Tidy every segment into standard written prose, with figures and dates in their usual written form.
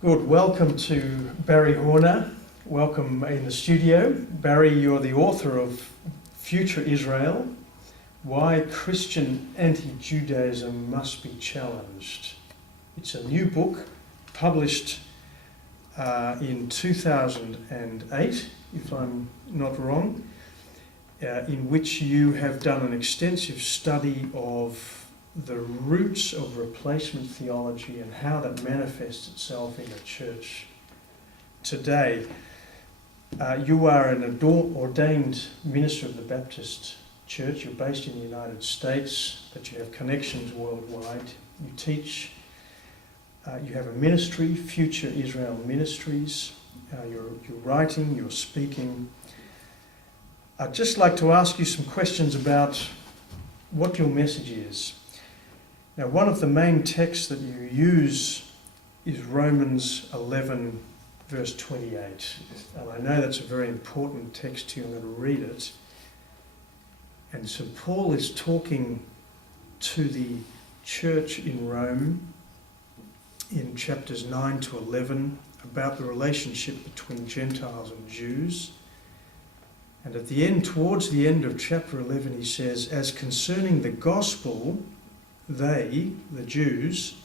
Good. Welcome to Barry Horner. Welcome in the studio. Barry, you're the author of Future Israel, Why Christian Anti-Judaism Must Be Challenged. It's a new book published in 2008, if I'm not wrong, in which you have done an extensive study of the roots of replacement theology and how that manifests itself in the church today. You are an ordained minister of the Baptist Church. You're based in the United States, but you have connections worldwide. You teach. You have a ministry, Future Israel Ministries. You're writing, you're speaking. I'd just like to ask you some questions about what your message is. Now, one of the main texts that you use is Romans 11, verse 28. And I know that's a very important text to you. I'm going to read it. And so Paul is talking to the church in Rome in chapters 9 to 11 about the relationship between Gentiles and Jews. And at the end, towards the end of chapter 11, he says, as concerning the gospel, they, the Jews,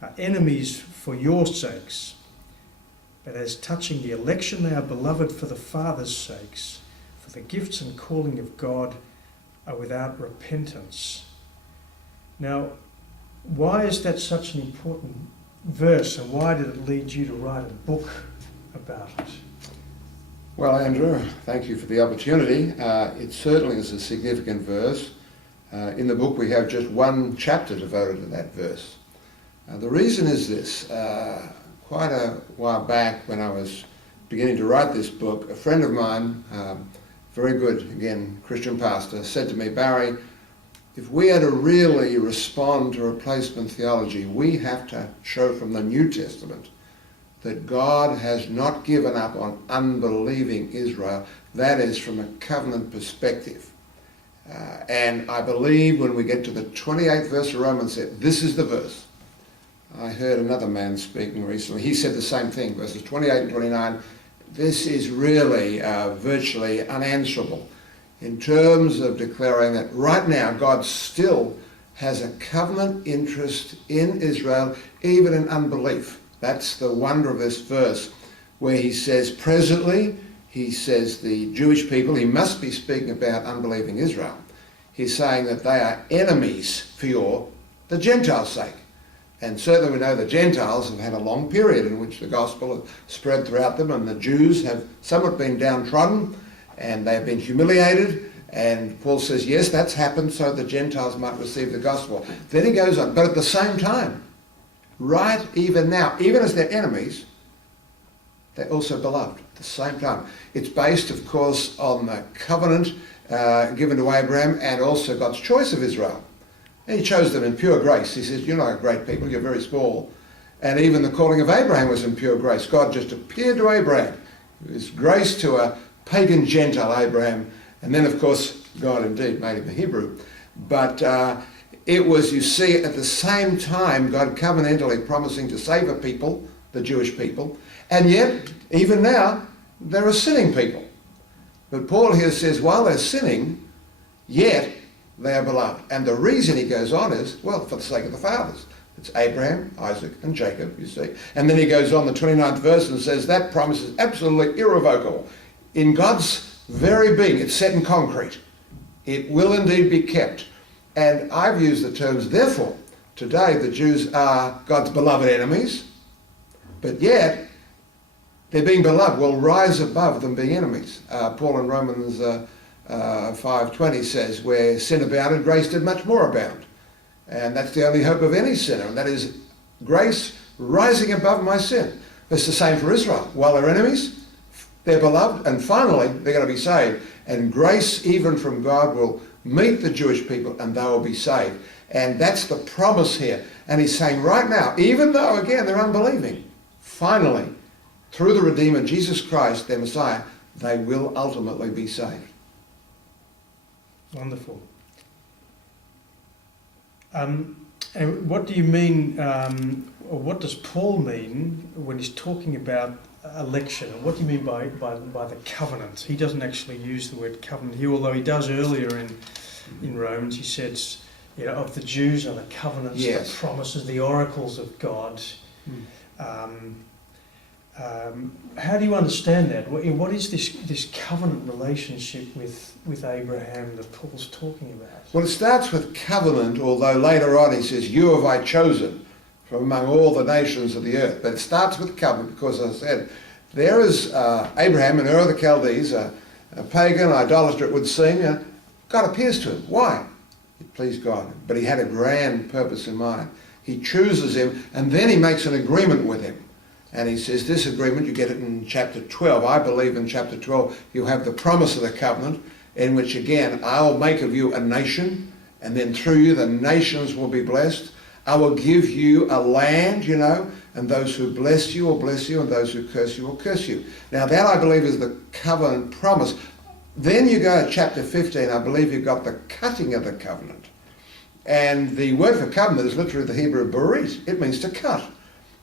are enemies for your sakes. But as touching the election, they are beloved for the Father's sakes. For the gifts and calling of God are without repentance. Now, why is that such an important verse, and why did it lead you to write a book about it? Well, Andrew, thank you for the opportunity. It certainly is a significant verse. In the book we have just one chapter devoted to that verse. The reason is this. Quite a while back when I was beginning to write this book, a friend of mine, very good, again, Christian pastor, said to me, Barry, if we are to really respond to replacement theology, we have to show from the New Testament that God has not given up on unbelieving Israel. That is from a covenant perspective. And I believe when we get to the 28th verse of Romans, this is the verse. I heard another man speaking recently. He said the same thing, verses 28 and 29. This is really virtually unanswerable in terms of declaring that right now God still has a covenant interest in Israel, even in unbelief. That's the wonder of this verse, where he says presently, he says the Jewish people, he must be speaking about unbelieving Israel. He's saying that they are enemies for the Gentiles' sake. And certainly we know the Gentiles have had a long period in which the gospel has spread throughout them, and the Jews have somewhat been downtrodden and they have been humiliated. And Paul says, yes, that's happened so the Gentiles might receive the gospel. Then he goes on, but at the same time, right even now, even as they're enemies, they're also beloved at the same time. It's based, of course, on the covenant given to Abraham and also God's choice of Israel. And he chose them in pure grace. He says, you're not a great people, you're very small. And even the calling of Abraham was in pure grace. God just appeared to Abraham. It was grace to a pagan Gentile Abraham. And then, of course, God indeed made him a Hebrew. But it was, you see, at the same time, God covenantally promising to save a people, the Jewish people. And yet, even now, they're a sinning people. But Paul here says, while they're sinning, yet they are beloved. And the reason he goes on is, well, for the sake of the fathers. It's Abraham, Isaac, and Jacob, you see. And then he goes on the 29th verse and says, that promise is absolutely irrevocable. In God's very being, it's set in concrete. It will indeed be kept. And I've used the terms, therefore, today the Jews are God's beloved enemies, but yet they're being beloved will rise above them being enemies. Paul in Romans 5:20 says, where sin abounded, grace did much more abound. And that's the only hope of any sinner, and that is grace rising above my sin. It's the same for Israel. While they're enemies, they're beloved, and finally they're going to be saved. And grace, even from God, will meet the Jewish people and they will be saved. And that's the promise here. And he's saying right now, even though, again, they're unbelieving, finally, through the Redeemer, Jesus Christ, their Messiah, they will ultimately be saved. Wonderful. And what do you mean, or what does Paul mean when he's talking about election? What do you mean by the covenant? He doesn't actually use the word covenant here, although he does earlier in Romans. He says, of the Jews are the covenants, Yes. the promises, the oracles of God. How do you understand that? What is this covenant relationship with Abraham that Paul's talking about? Well, it starts with covenant, although later on he says, you have I chosen from among all the nations of the earth. But it starts with covenant because, as I said, there is Abraham in Ur of the Chaldees, a pagan, idolater it would seem. God appears to him. Why? It pleased God. But he had a grand purpose in mind. He chooses him, and then he makes an agreement with him. And he says, this agreement, you get it in chapter 12. I believe in chapter 12 you'll have the promise of the covenant, in which again, I'll make of you a nation, and then through you the nations will be blessed. I will give you a land, and those who bless you will bless you, and those who curse you will curse you. Now that, I believe, is the covenant promise. Then you go to chapter 15, I believe you've got the cutting of the covenant. And the word for covenant is literally the Hebrew berit. It means to cut.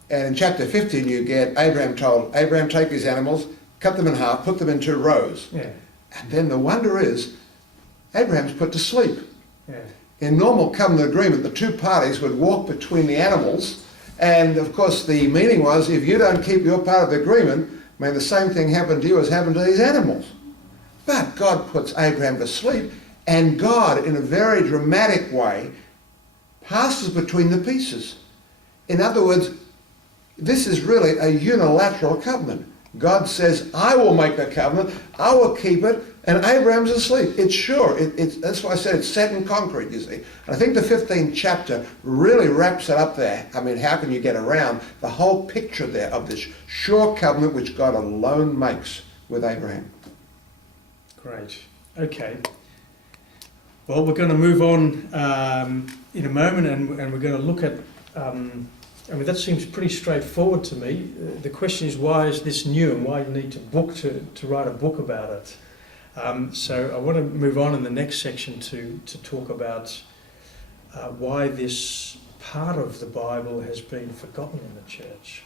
And in chapter 15 you get Abraham told, Abraham, take these animals, cut them in half, put them in 2 rows. Yeah. And then the wonder is, Abraham's put to sleep. Yeah. In normal covenant agreement, the 2 parties would walk between the animals, and of course the meaning was, if you don't keep your part of the agreement, may the same thing happen to you as happened to these animals. But God puts Abraham to sleep, and God, in a very dramatic way, passes between the pieces. In other words, this is really a unilateral covenant. God says, I will make a covenant, I will keep it, and Abraham's asleep. It's sure. That's why I said it's set in concrete, you see. And I think the 15th chapter really wraps it up there. I mean, how can you get around the whole picture there of this sure covenant which God alone makes with Abraham? Great. Okay. Well, we're going to move on in a moment, and we're going to look at... that seems pretty straightforward to me. The question is, why is this new, and why do you need to write a book about it? So I want to move on in the next section to talk about why this part of the Bible has been forgotten in the church.